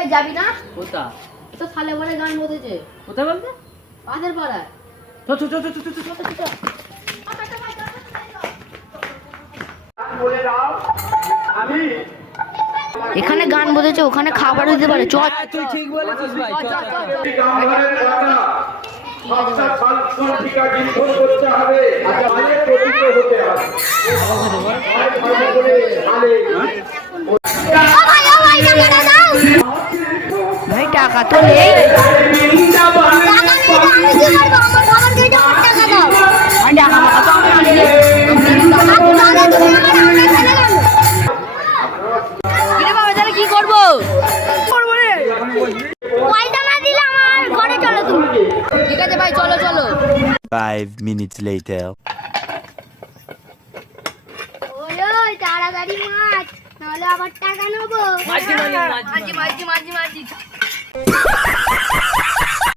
ভাই যাবি না? কোথা? তো সালে বলে গান বলতেছে। কোথায় বলতে? পাশের পাড়ায়। চল চল চল চল চল চল। বলে দাও আমি এখানে গান বলতেছে, ওখানে খাবার দিতে পারে। চল তুই ঠিক বলেছিস ভাই, চল চল চল। গামধারের কথা সবটা সালসুল টিকা গিন্থন করতে হবে, আগে প্রতিজ্ঞ হতে হবে। ভালো করে আলে ভাই টাকা তো নেই। কি করবো? ঠিক আছে ভাই, চলো চলো। 5 minutes later. ওই তাড়াতাড়ি মাছ, নাহলে আবার টাকা নেবো। মাঝি মাঝি মাঝি মাঝি মাঝি মাঝি মাঝি